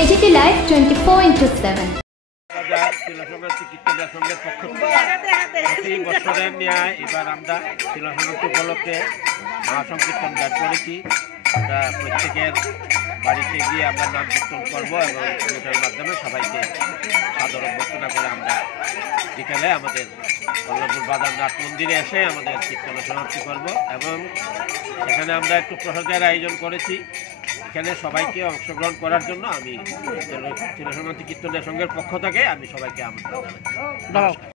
AGT live 24/7। প্রতি বছরের ন্যায় এবার আমরা শিলাসংক্রান্তি উপলক্ষে মহাসংকীর্তন গান করেছি। আমরা প্রত্যেকের বাড়িতে গিয়ে আমরা নাম কীর্তন করবো এবং অনুষ্ঠানের মাধ্যমে সবাইকে সাদর অভ্যর্থনা করে আমরা বিকেলে আমাদের কল্যাণপুর বাজারনাথ মন্দিরে এসে আমাদের কীর্তন সমাপ্তি করব এবং সেখানে আমরা একটু প্রসাদের আয়োজন করেছি। এখানে সবাইকে অংশগ্রহণ করার জন্য আমি শিলাসংক্রান্তি কীর্তনের সংঘের পক্ষ থেকে আমি সবাইকে আমন্ত্রণ জানাচ্ছি।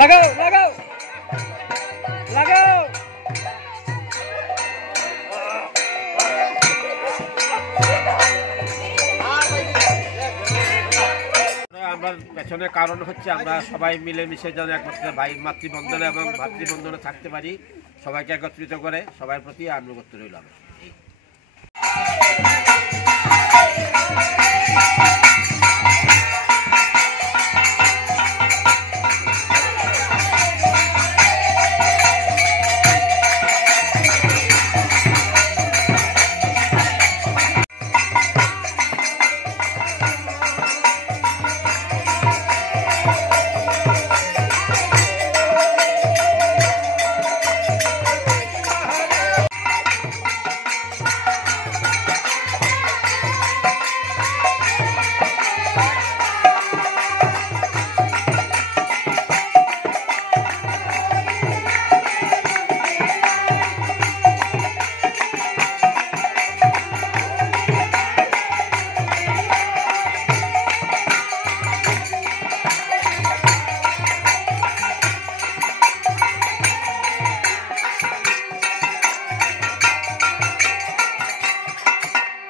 लगाओ लगाओ लगाओ আমার পেছনে কারণ হচ্ছে আমরা সবাই মিলেমিশে যেন একমাত্র ভাই মাতৃবন্ধনে এবং ভাতৃবন্ধনে থাকতে পারি, সবাইকে একত্রিত করে সবার প্রতি আনুগত্য রইল।